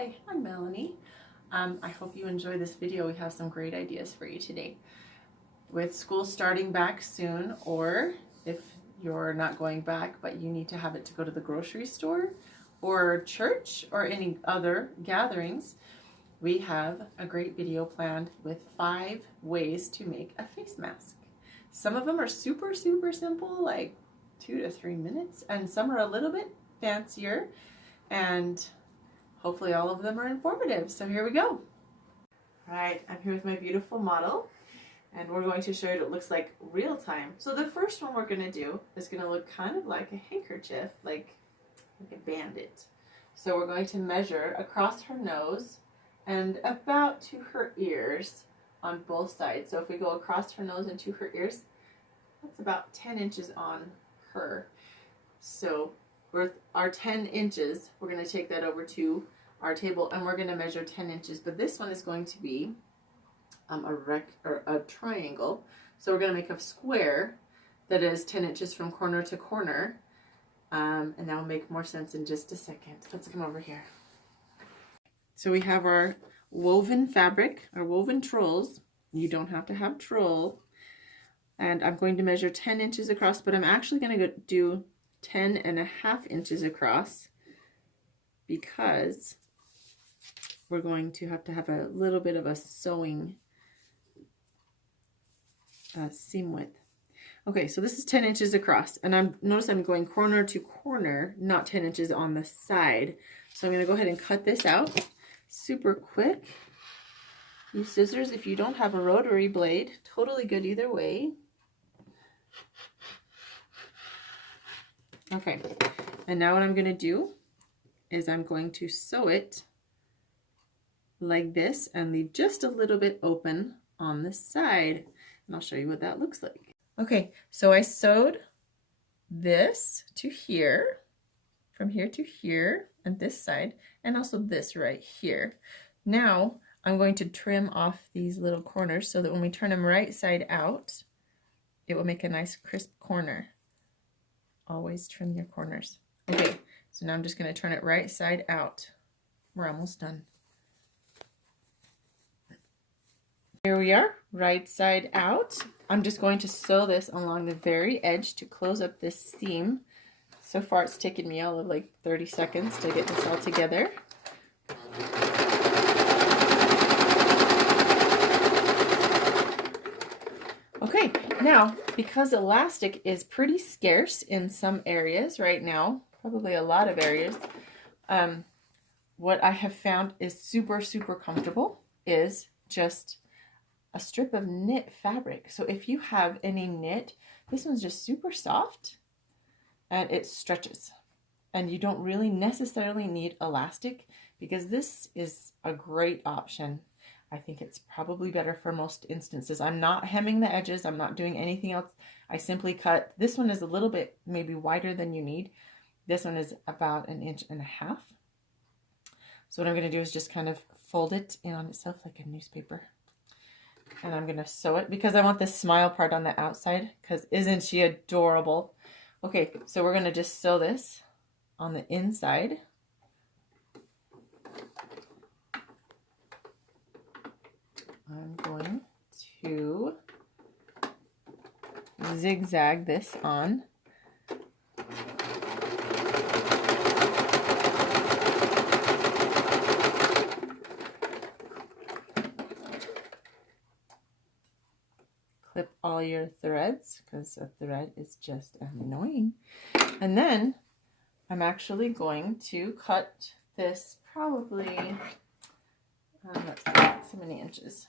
Hi, I'm Melanie. I hope you enjoy this video. We have some great ideas for you today. With school starting back soon, or if you're not going back but you need to have it to go to the grocery store or church or any other gatherings, we have a great video planned with 5 ways to make a face mask. Some of them are super simple, like 2 to 3 minutes, and some are a little bit fancier, and hopefully all of them are informative. So here we go. All right, I'm here with my beautiful model, and we're going to show you what it looks like real time. So the first one we're going to do is going to look kind of like a handkerchief, like a bandit. So we're going to measure across her nose and about to her ears on both sides. So if we go across her nose and to her ears, that's about 10 inches on her. So with our 10 inches, we're going to take that over to our table and we're going to measure 10 inches. But this one is going to be a triangle. So we're going to make a square that is 10 inches from corner to corner. And that will make more sense in just a second. Let's come over here. So we have our woven fabric, our woven trolls. You don't have to have troll. And I'm going to measure 10 inches across, but I'm actually going to do 10.5 inches across because we're going to have a little bit of a sewing seam width. Okay, so this is 10 inches across, and notice I'm going corner to corner, not 10 inches on the side. So I'm going to go ahead and cut this out super quick. Use scissors if you don't have a rotary blade. Totally good either way. Okay, and now what I'm going to do is I'm going to sew it like this and leave just a little bit open on the side. And I'll show you what that looks like. Okay, so I sewed this to here, from here to here, and this side, and also this right here. Now I'm going to trim off these little corners so that when we turn them right side out, it will make a nice crisp corner. Always trim your corners. Okay, so now I'm just going to turn it right side out. We're almost done. Here we are, right side out. I'm just going to sew this along the very edge to close up this seam. So far it's taken me all of like 30 seconds to get this all together. Okay, now because elastic is pretty scarce in some areas right now, probably a lot of areas, what I have found is super comfortable is just a strip of knit fabric. So if you have any knit, this one's just super soft and it stretches. And you don't really necessarily need elastic because this is a great option. I think it's probably better for most instances. I'm not hemming the edges. I'm not doing anything else. I simply cut. This one is a little bit maybe wider than you need. This one is about 1.5 inches. So what I'm going to do is just kind of fold it in on itself like a newspaper. And I'm going to sew it because I want this smile part on the outside because isn't she adorable? Okay, so we're going to just sew this on the inside. I'm going to zigzag this on. Clip all your threads because a thread is just annoying. And then I'm actually going to cut this probably, let's see, so many inches.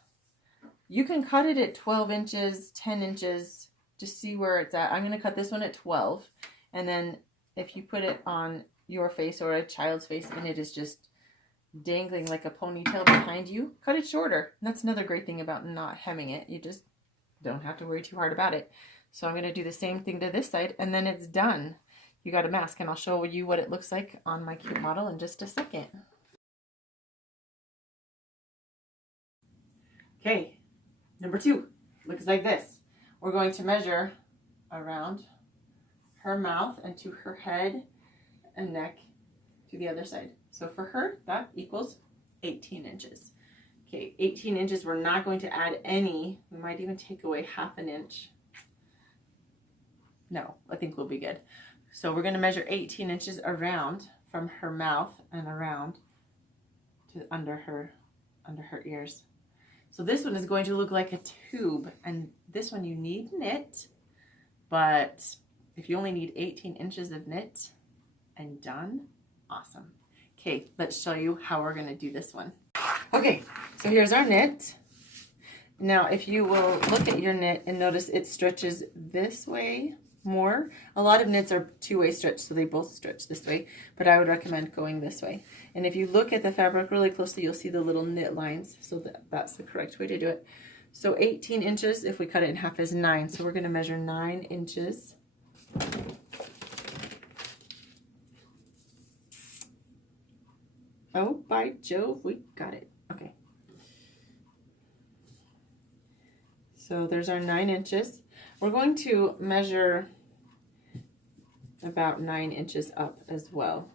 You can cut it at 12 inches, 10 inches, just see where it's at. I'm going to cut this one at 12. And then if you put it on your face or a child's face and it is just dangling like a ponytail behind you, cut it shorter. And that's another great thing about not hemming it. You just don't have to worry too hard about it. So I'm going to do the same thing to this side and then it's done. You got a mask, and I'll show you what it looks like on my cute model in just a second. Okay, number 2 looks like this. We're going to measure around her mouth and to her head and neck to the other side. So for her, that equals 18 inches. Okay, 18 inches, we're not going to add any. We might even take away half an inch. No, I think we'll be good. So we're going to measure 18 inches around from her mouth and around to under her ears. So this one is going to look like a tube, and this one you need knit, but if you only need 18 inches of knit and done, awesome. Okay, let's show you how we're going to do this one. Okay, so here's our knit. Now, if you will look at your knit and notice it stretches this way more. A lot of knits are two-way stretch, so they both stretch this way, but I would recommend going this way. And if you look at the fabric really closely, you'll see the little knit lines, so that's the correct way to do it. So 18 inches, if we cut it in half, is 9. So we're going to measure 9 inches. Oh, by Jove, we got it. Okay. So there's our 9 inches. We're going to measure about 9 inches up as well.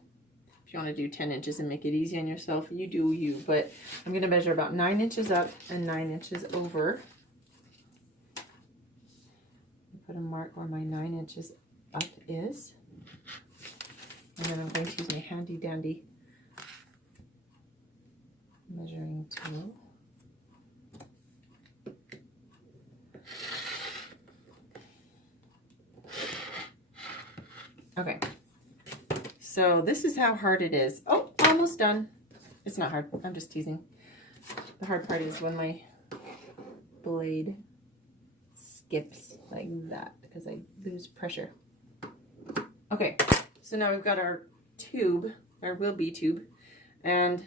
If you want to do 10 inches and make it easy on yourself, you do you. But I'm going to measure about 9 inches up and 9 inches over. Put a mark where my 9 inches up is. And then I'm going to use my handy dandy measuring tool. Okay, so this is how hard it is. Oh, almost done. It's not hard, I'm just teasing. The hard part is when my blade skips like that because I lose pressure. Okay, so now we've got our tube, our will be tube, and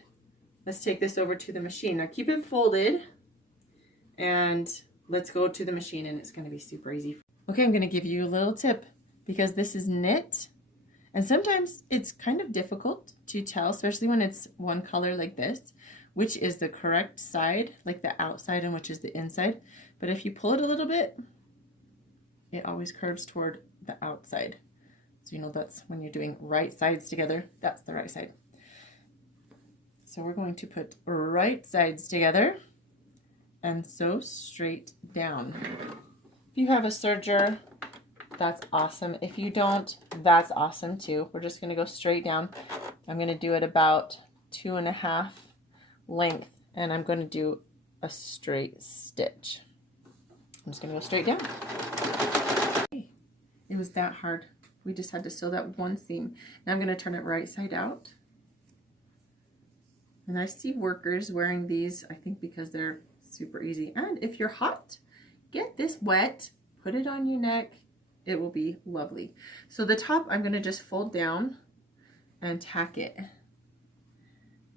let's take this over to the machine. Now keep it folded and let's go to the machine, and it's going to be super easy. Okay, I'm going to give you a little tip because this is knit and sometimes it's kind of difficult to tell, especially when it's one color like this, which is the correct side, like the outside, and which is the inside. But if you pull it a little bit, it always curves toward the outside. So you know that's when you're doing right sides together, that's the right side. So we're going to put right sides together and sew straight down. If you have a serger, that's awesome. If you don't, that's awesome too. We're just going to go straight down. I'm going to do it about 2.5 length, and I'm going to do a straight stitch. I'm just going to go straight down. It was that hard. We just had to sew that one seam. Now I'm going to turn it right side out. And I see workers wearing these, I think because they're super easy. And if you're hot, get this wet, put it on your neck. It will be lovely. So the top, I'm going to just fold down and tack it.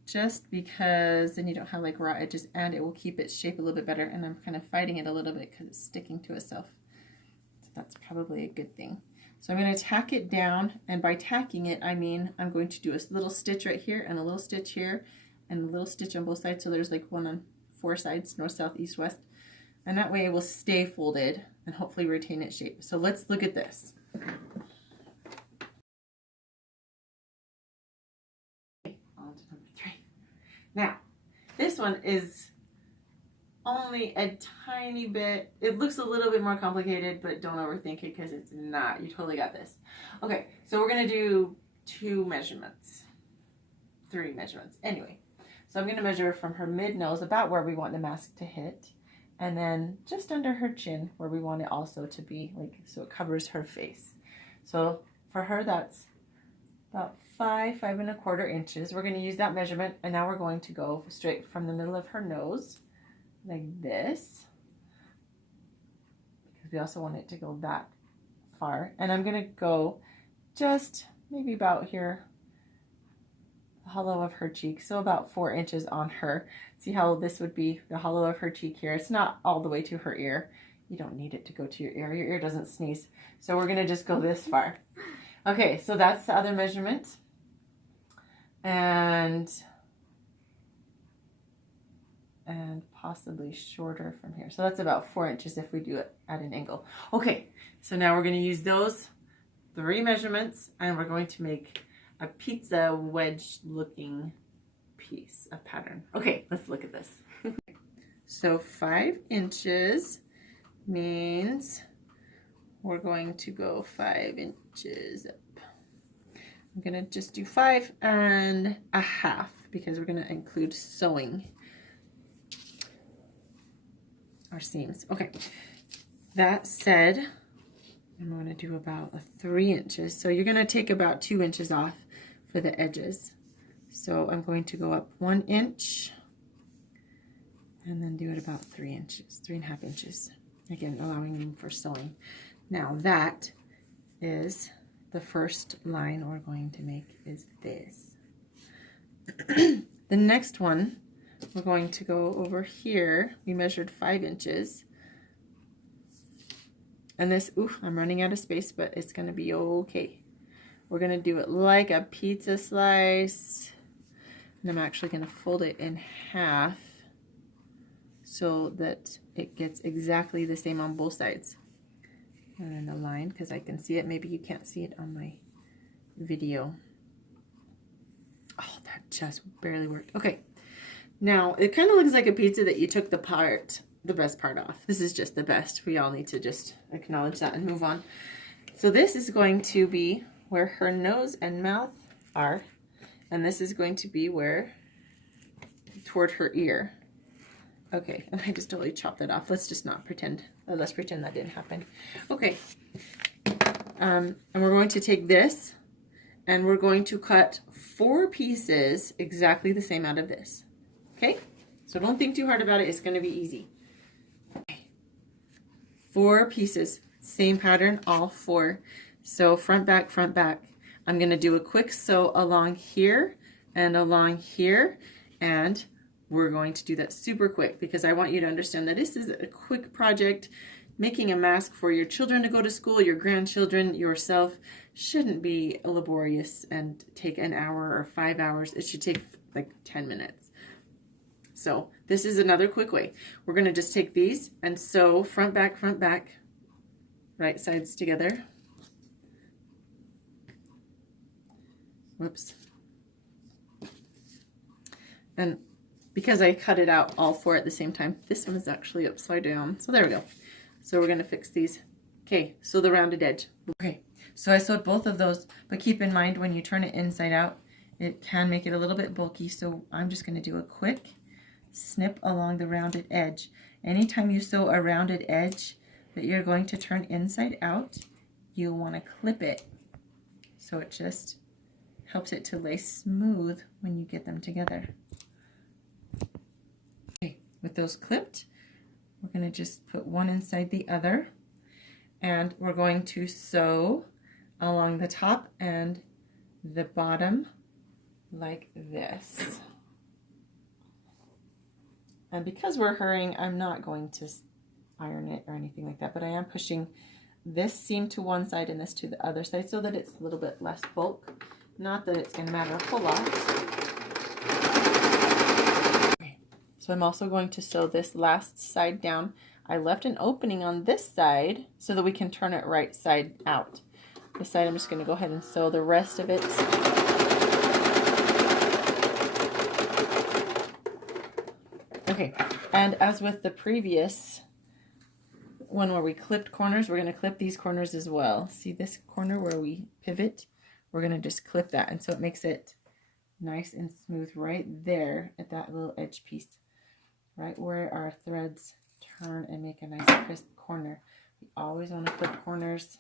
Just because then you don't have like raw edges, and it will keep its shape a little bit better. And I'm kind of fighting it a little bit because it's sticking to itself. So that's probably a good thing. So I'm going to tack it down, and by tacking it, I mean I'm going to do a little stitch right here and a little stitch here and a little stitch on both sides. So there's like one on 4 sides, north, south, east, west. And that way it will stay folded and hopefully retain its shape. So let's look at this. Okay, on to number 3. Now, this one is only a tiny bit, it looks a little bit more complicated, but don't overthink it because it's not. You totally got this. Okay, so we're going to do 2 measurements. 3 measurements. Anyway, so I'm going to measure from her mid-nose, about where we want the mask to hit, and then just under her chin where we want it also to be, like, so it covers her face. So for her, that's about 5.25 inches. We're going to use that measurement, and now we're going to go straight from the middle of her nose like this, because we also want it to go that far. And I'm going to go just maybe about here, the hollow of her cheek, so about 4 inches on her. See how this would be the hollow of her cheek here. It's not all the way to her ear. You don't need it to go to your ear. Your ear doesn't sneeze. So we're going to just go this far. Okay, so that's the other measurement. And possibly shorter from here. So that's about 4 inches if we do it at an angle. Okay, so now we're going to use those 3 measurements, and we're going to make a pizza wedge looking piece of pattern. Okay, let's look at this. So 5 inches means we're going to go 5 inches up. I'm gonna just do 5.5 because we're gonna include sewing our seams. Okay, that said, I'm gonna do about 3 inches. So you're gonna take about 2 inches off for the edges. So I'm going to go up 1 inch and then do it about 3 inches, 3.5 inches. Again, allowing room for sewing. Now that is the first line we're going to make is this. The next one, we're going to go over here. We measured 5 inches. And this, oof, I'm running out of space, but it's gonna be okay. We're gonna do it like a pizza slice. And I'm actually gonna fold it in half so that it gets exactly the same on both sides. And then the line, because I can see it. Maybe you can't see it on my video. Oh, that just barely worked. Okay, now it kind of looks like a pizza that you took the best part off. This is just the best. We all need to just acknowledge that and move on. So this is going to be where her nose and mouth are, and this is going to be where toward her ear. Okay, and I just totally chopped that off. Let's just not pretend. Let's pretend that didn't happen. Okay, and we're going to take this and we're going to cut 4 pieces exactly the same out of this. Okay, so don't think too hard about it. It's going to be easy. Okay. 4 pieces, same pattern, all 4. So front, back, front, back. I'm going to do a quick sew along here and along here, and we're going to do that super quick because I want you to understand that this is a quick project. Making a mask for your children to go to school, your grandchildren, yourself, shouldn't be laborious and take an hour or 5 hours. It should take like 10 minutes. So this is another quick way. We're going to just take these and sew front, back, right sides together. Whoops. And because I cut it out all 4 at the same time, this one is actually upside down. So there we go. So we're going to fix these. Okay, so the rounded edge. Okay, so I sewed both of those, but keep in mind when you turn it inside out, it can make it a little bit bulky. So I'm just going to do a quick snip along the rounded edge. Anytime you sew a rounded edge that you're going to turn inside out, you'll want to clip it. So it just helps it to lay smooth when you get them together. With those clipped, we're going to just put one inside the other, and we're going to sew along the top and the bottom like this. And because we're hurrying, I'm not going to iron it or anything like that, but I am pushing this seam to one side and this to the other side so that it's a little bit less bulk. Not that it's going to matter a whole lot. So I'm also going to sew this last side down. I left an opening on this side so that we can turn it right side out. This side I'm just going to go ahead and sew the rest of it. Okay, and as with the previous one where we clipped corners, we're going to clip these corners as well. See this corner where we pivot? We're going to just clip that, and so it makes it nice and smooth right there at that little edge piece. Right where our threads turn and make a nice crisp corner. We always want to clip corners,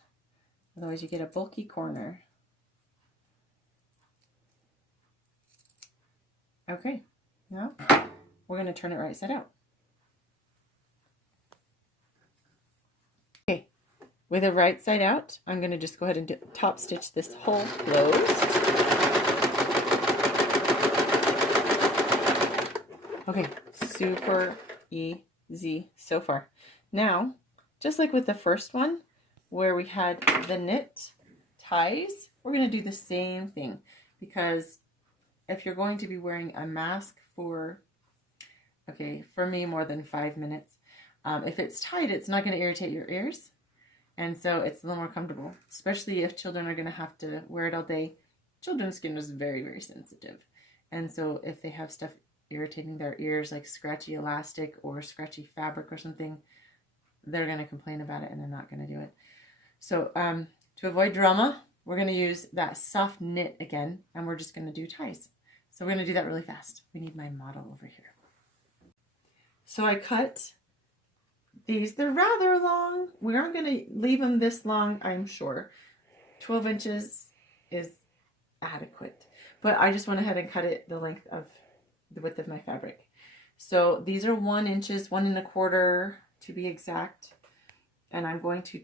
otherwise you get a bulky corner. Okay, now we're going to turn it right side out. Okay, with it right side out, I'm going to just go ahead and top stitch this hole closed. Okay, super easy so far. Now, just like with the first one, where we had the knit ties, we're going to do the same thing. Because if you're going to be wearing a mask for, okay, for me more than 5 minutes, if it's tied, it's not going to irritate your ears. And so it's a little more comfortable, especially if children are going to have to wear it all day. children's skin is very, very sensitive. And so if they have stuff irritating their ears, like scratchy elastic or scratchy fabric or something, they're going to complain about it and they're not going to do it. So to avoid drama, we're going to use that soft knit again, and we're just going to do ties. So we're going to do that really fast. We need my model over here. So I cut these. They're rather long. We aren't going to leave them this long, I'm sure. 12 inches is adequate. But I just went ahead and cut it the length of the width of my fabric. So these are 1 inches, 1 1/4 to be exact. And I'm going to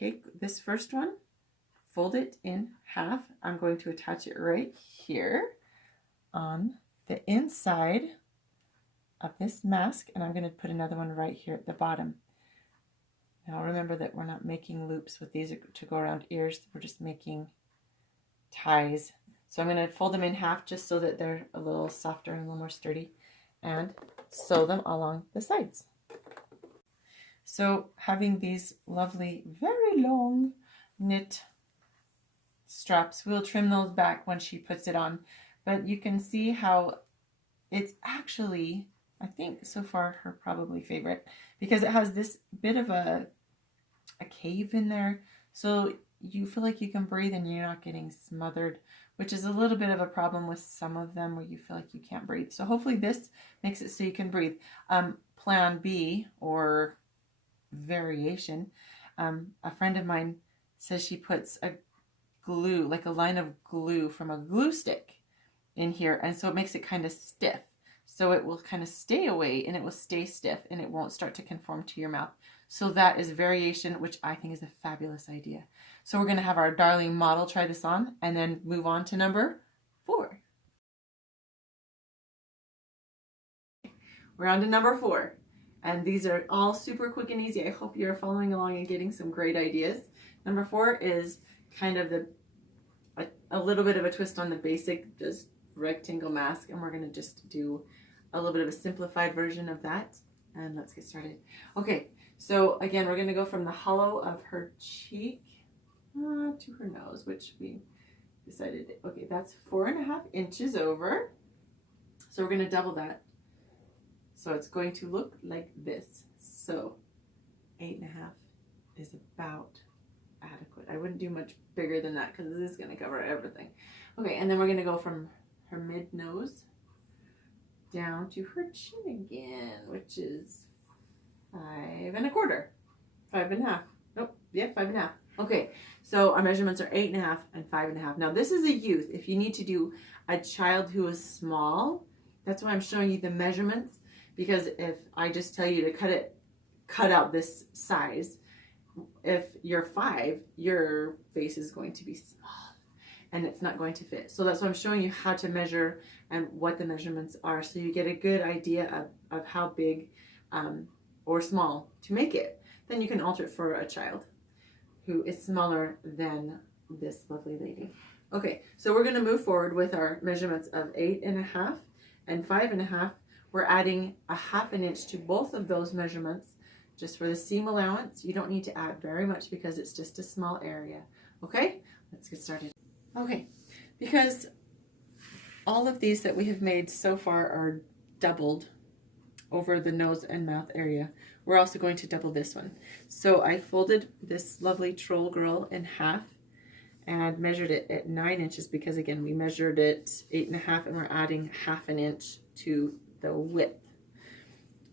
take this first one, fold it in half. I'm going to attach it right here on the inside of this mask, and I'm going to put another one right here at the bottom. Now remember that we're not making loops with these to go around ears, we're just making ties. So I'm going to fold them in half just so that they're a little softer and a little more sturdy, and sew them along the sides. So having these lovely, very long knit straps, we'll trim those back when she puts it on. But you can see how it's actually, I think so far, her probably favorite, because it has this bit of a cave in there. So you feel like you can breathe and you're not getting smothered, which is a little bit of a problem with some of them where you feel like you can't breathe. So hopefully this makes it so you can breathe. Plan B, or variation, a friend of mine says she puts a glue, like a line of glue from a glue stick in here, and so it makes it kind of stiff, so it will kind of stay away and it will stay stiff and it won't start to conform to your mouth. So that is variation, which I think is a fabulous idea. So we're going to have our darling model try this on and then move on to number 4. We're on to number 4. And these are all super quick and easy. I hope you're following along and getting some great ideas. Number 4 is kind of a little bit of a twist on the basic, just rectangle mask. And we're going to just do a little bit of a simplified version of that. And let's get started. Okay, so again, we're going to go from the hollow of her cheek to her nose, which we decided, okay, that's 4.5 inches over. So we're going to double that. So it's going to look like this. So 8.5 is about adequate. I wouldn't do much bigger than that because this is going to cover everything. Okay, and then we're going to go from her mid nose down to her chin again, which is 5 1/4. 5.5. Nope, yeah, 5.5. Okay, so our measurements are 8.5 and 5.5. Now this is a youth. If you need to do a child who is small, that's why I'm showing you the measurements. Because if I just tell you to cut out this size, if you're 5, your face is going to be small and it's not going to fit. So that's why I'm showing you how to measure and what the measurements are, so you get a good idea of how big or small to make it. Then you can alter it for a child who is smaller than this lovely lady. Okay, so we're going to move forward with our measurements of 8.5 and 5.5. We're adding 1/2 inch to both of those measurements just for the seam allowance. You don't need to add very much because it's just a small area. Okay, let's get started. Okay, because all of these that we have made so far are doubled over the nose and mouth area, we're also going to double this one. So I folded this lovely troll girl in half and measured it at 9 inches because, again, we measured it 8.5 and we're adding 1/2 inch to the width.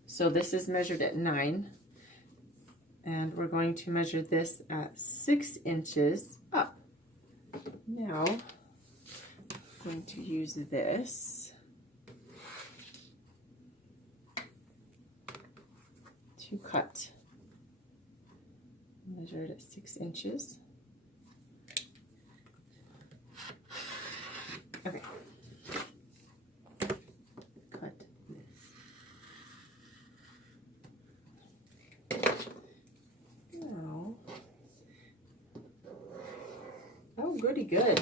So this is measured at 9, and we're going to measure this at 6 inches up. Now I'm going to use this to cut. Measure it at 6 inches. Okay. Cut this. Now, oh, goody good.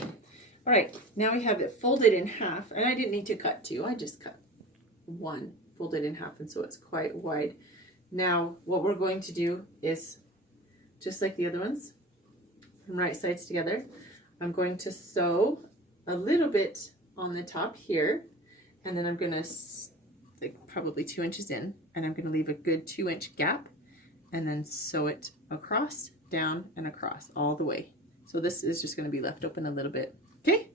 All right, now we have it folded in half, and I didn't need to cut 2. I just cut 1, folded in half, and so it's quite wide. Now, what we're going to do is, just like the other ones, from right sides together, I'm going to sew a little bit on the top here, and then I'm gonna like probably 2 inches in, and I'm gonna leave a good 2-inch gap and then sew it across, down, and across all the way. So this is just gonna be left open a little bit. Okay,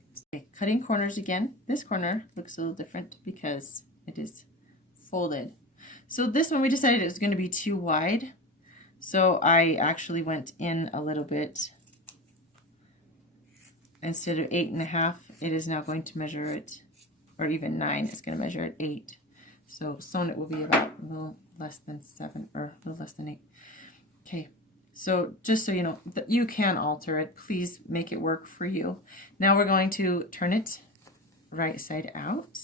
cutting corners again. This corner looks a little different because it is folded. So this one we decided it was gonna be too wide. So I actually went in a little bit. Instead of 8.5, it is now going to measure it, or even 9, it's going to measure at 8. So sewn it will be about a little less than 7, or a little less than 8. Okay, so just so you know, that you can alter it. Please make it work for you. Now we're going to turn it right side out.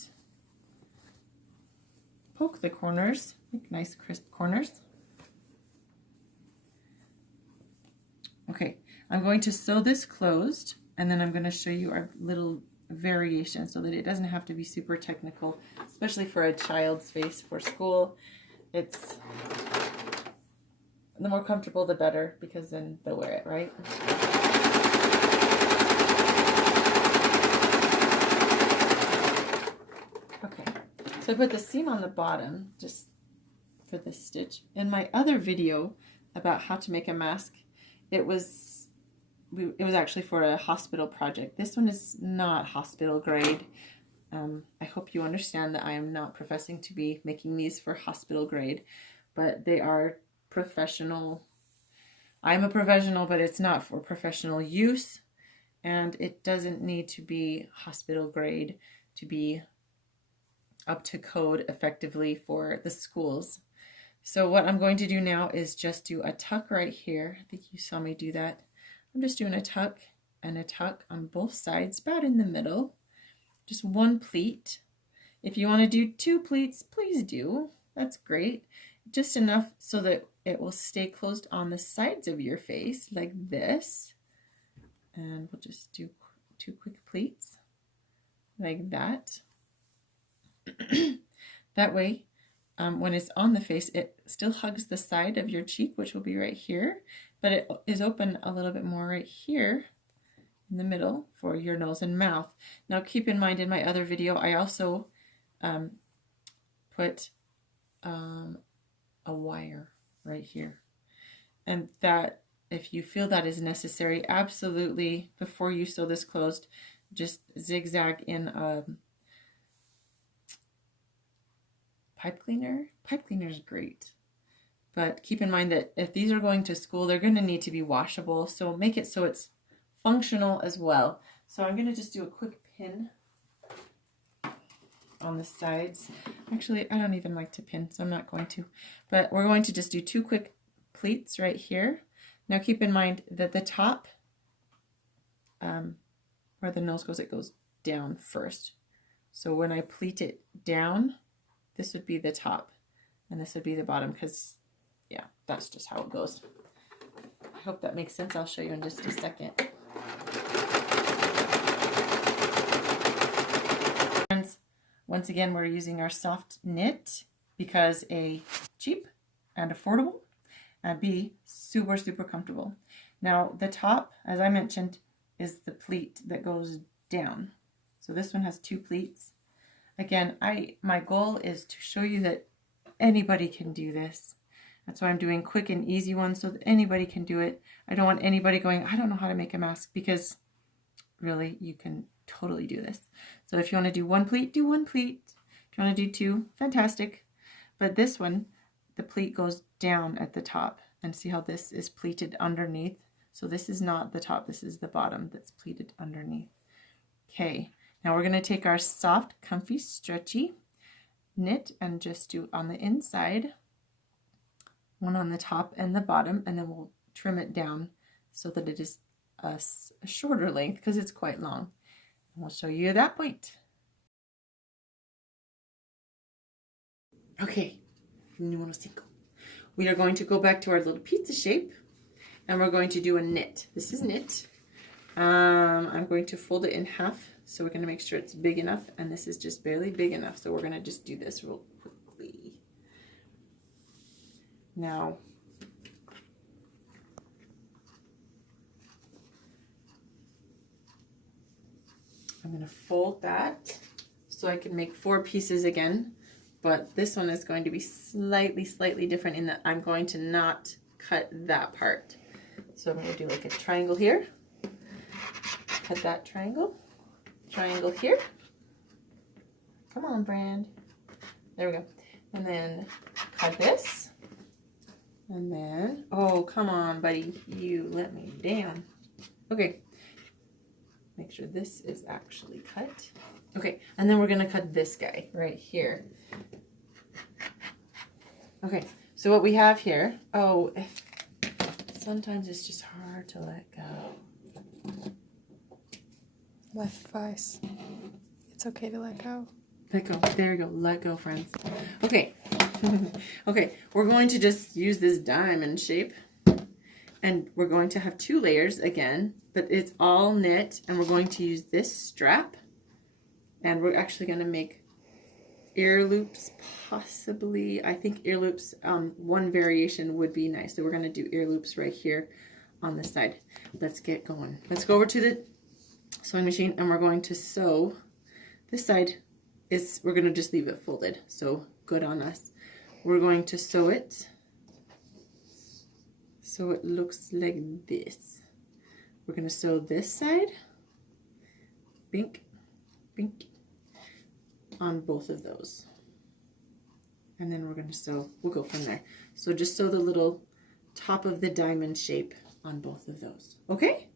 Poke the corners, make nice crisp corners. Okay, I'm going to sew this closed, and then I'm going to show you our little variation so that it doesn't have to be super technical, especially for a child's face for school. It's the more comfortable the better, because then they'll wear it, right? Okay, so I put the seam on the bottom just for this stitch. In my other video about how to make a mask, it was actually for a hospital project. This one is not hospital grade. I hope you understand that I am not professing to be making these for hospital grade, but they are professional. I'm a professional, but it's not for professional use, and it doesn't need to be hospital grade to be up to code effectively for the schools. So what I'm going to do now is just do a tuck right here. I think you saw me do that. I'm just doing a tuck and a tuck on both sides, about in the middle. Just one pleat. If you want to do 2 pleats, please do. That's great. Just enough so that it will stay closed on the sides of your face like this. And we'll just do 2 quick pleats like that. That way, when it's on the face, it still hugs the side of your cheek, which will be right here, but it is open a little bit more right here in the middle for your nose and mouth. Now keep in mind, in my other video, I also put a wire right here. And that, if you feel that is necessary, absolutely, before you sew this closed, just zigzag in a pipe cleaner. Pipe cleaner is great. But keep in mind that if these are going to school, they're going to need to be washable. So make it so it's functional as well. So I'm going to just do a quick pin on the sides. Actually, I don't even like to pin, so I'm not going to. But we're going to just do 2 quick pleats right here. Now keep in mind that the top, where the nose goes, it goes down first. So when I pleat it down, this would be the top and this would be the bottom, because yeah, that's just how it goes. I hope that makes sense. I'll show you in just a second. And once again, we're using our soft knit because A, cheap and affordable, and B, super, super comfortable. Now the top, as I mentioned, is the pleat that goes down. So this one has 2 pleats. Again, my goal is to show you that anybody can do this. That's why I'm doing quick and easy ones, so that anybody can do it. I don't want anybody going, I don't know how to make a mask, because really, you can totally do this. So if you want to do 1 pleat, do 1 pleat. If you want to do 2, fantastic. But this one, the pleat goes down at the top. And see how this is pleated underneath? So this is not the top, this is the bottom that's pleated underneath. Okay, now we're going to take our soft, comfy, stretchy knit and just do on the inside, one on the top and the bottom, and then we'll trim it down so that it is a shorter length, because it's quite long. And we'll show you at that point. Okay, numero 5. We are going to go back to our little pizza shape, and we're going to do a knit. This is knit. I'm going to fold it in half, so we're going to make sure it's big enough, and this is just barely big enough, so we're going to just do this real quickly. Now, I'm going to fold that so I can make 4 pieces again, but this one is going to be slightly different in that I'm going to not cut that part. So I'm going to do like a triangle here, cut that triangle here. Come on, Brand. There we go. And then cut this. And then, oh, come on, buddy. You let me down. Okay. Make sure this is actually cut. Okay, and then we're going to cut this guy right here. Okay, so what we have here, oh, sometimes it's just hard to let go. Life advice. It's okay to let go. Let go. There we go. Let go, friends. Okay. Okay, we're going to just use this diamond shape. And we're going to have 2 layers again, but it's all knit. And we're going to use this strap. And we're actually going to make ear loops, possibly. I think ear loops, one variation would be nice. So we're going to do ear loops right here on this side. Let's get going. Let's go over to the sewing machine and we're going to sew. This side is, we're going to just leave it folded. So good on us. We're going to sew it so it looks like this. We're going to sew this side, bink, bink, on both of those. And then we're going to sew, we'll go from there. So just sew the little top of the diamond shape on both of those. Okay?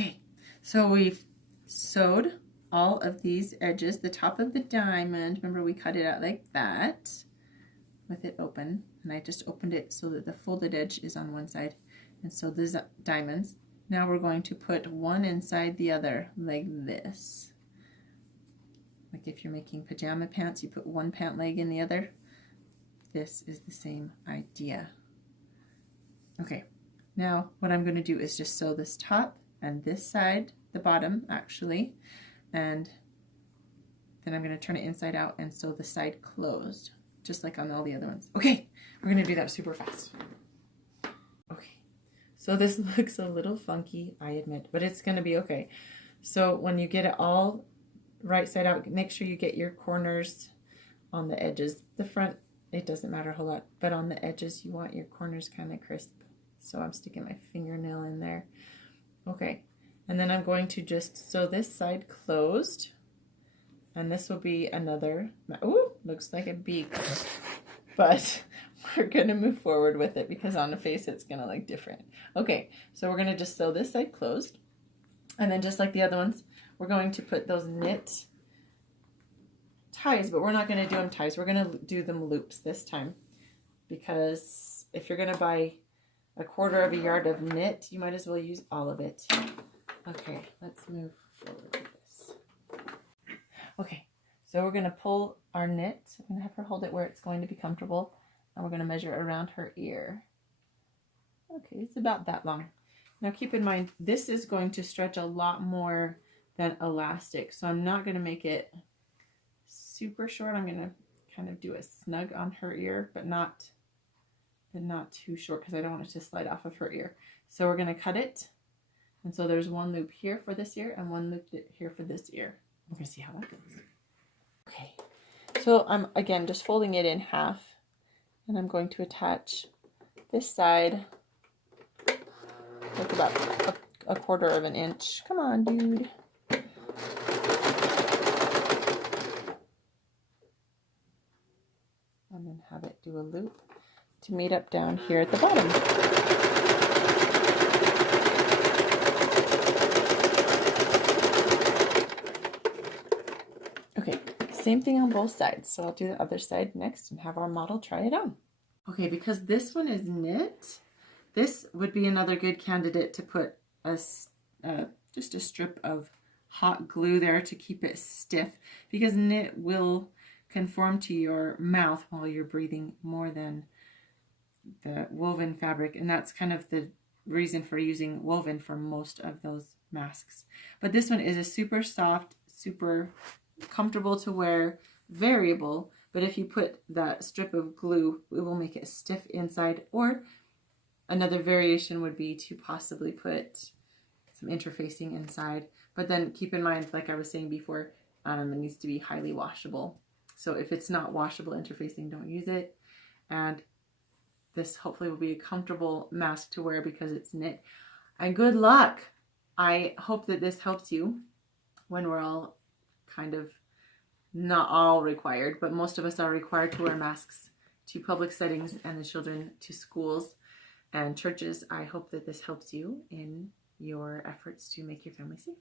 Okay, so we've sewed all of these edges, the top of the diamond. Remember, we cut it out like that with it open, and I just opened it so that the folded edge is on one side, and so the diamonds. Now we're going to put one inside the other like this. Like if you're making pajama pants, you put one pant leg in the other. This is the same idea. Okay, now what I'm going to do is just sew this top and this side, the bottom actually, and then I'm going to turn it inside out and sew the side closed, just like on all the other ones. Okay, we're going to do that super fast. Okay, so this looks a little funky, I admit, but it's going to be okay. So when you get it all right side out, make sure you get your corners on the edges. The front, it doesn't matter a whole lot, but on the edges you want your corners kind of crisp. So I'm sticking my fingernail in there. Okay, and then I'm going to just sew this side closed, and this will be another, ooh, looks like a beak, but we're gonna move forward with it because on the face it's gonna look different. Okay, so we're gonna just sew this side closed, and then just like the other ones, we're going to put those knit ties, but we're not going to do them ties. We're going to do them loops this time, because if you're going to buy 1/4 yard of knit, you might as well use all of it. Okay, let's move forward with this. Okay, so we're going to pull our knit. I'm going to have her hold it where it's going to be comfortable, and we're going to measure around her ear. Okay, it's about that long. Now keep in mind, this is going to stretch a lot more than elastic, so I'm not going to make it super short. I'm going to kind of do a snug on her ear, but not too short, because I don't want it to slide off of her ear. So we're going to cut it, and so there's one loop here for this ear and one loop here for this ear. We're going to see how that goes. Okay, so I'm again just folding it in half, and I'm going to attach this side like about a 1/4 inch. Come on, dude. And then have it do a loop to meet up down here at the bottom. Okay, same thing on both sides. So I'll do the other side next and have our model try it on. Okay, because this one is knit, this would be another good candidate to put just a strip of hot glue there to keep it stiff, because knit will conform to your mouth while you're breathing more than the woven fabric, and that's kind of the reason for using woven for most of those masks. But this one is a super soft, super comfortable to wear, variable, but if you put that strip of glue, it will make it stiff inside. Or another variation would be to possibly put some interfacing inside, But then keep in mind, like I was saying before, it needs to be highly washable. So if it's not washable interfacing, don't use it. And this hopefully will be a comfortable mask to wear because it's knit. And good luck! I hope that this helps you when we're all kind of, not all required, but most of us are required to wear masks to public settings and the children to schools and churches. I hope that this helps you in your efforts to make your family safe.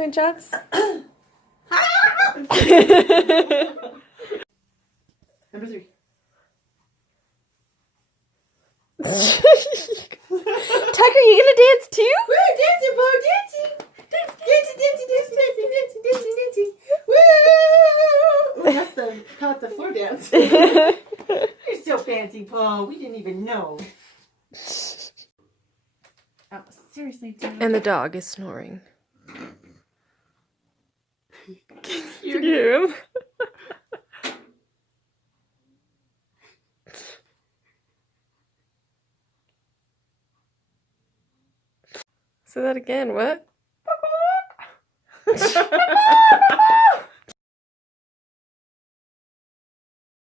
Screenshots. Number 3. Tucker, you gonna dance too? Woo! Dancing, Bo! Dancing! Dancing! Woo! Ooh, that's the floor dance. You're so fancy, Paul. We didn't even know. Oh, seriously, dude. And the dog is snoring. Can You hear him? Say that again, what?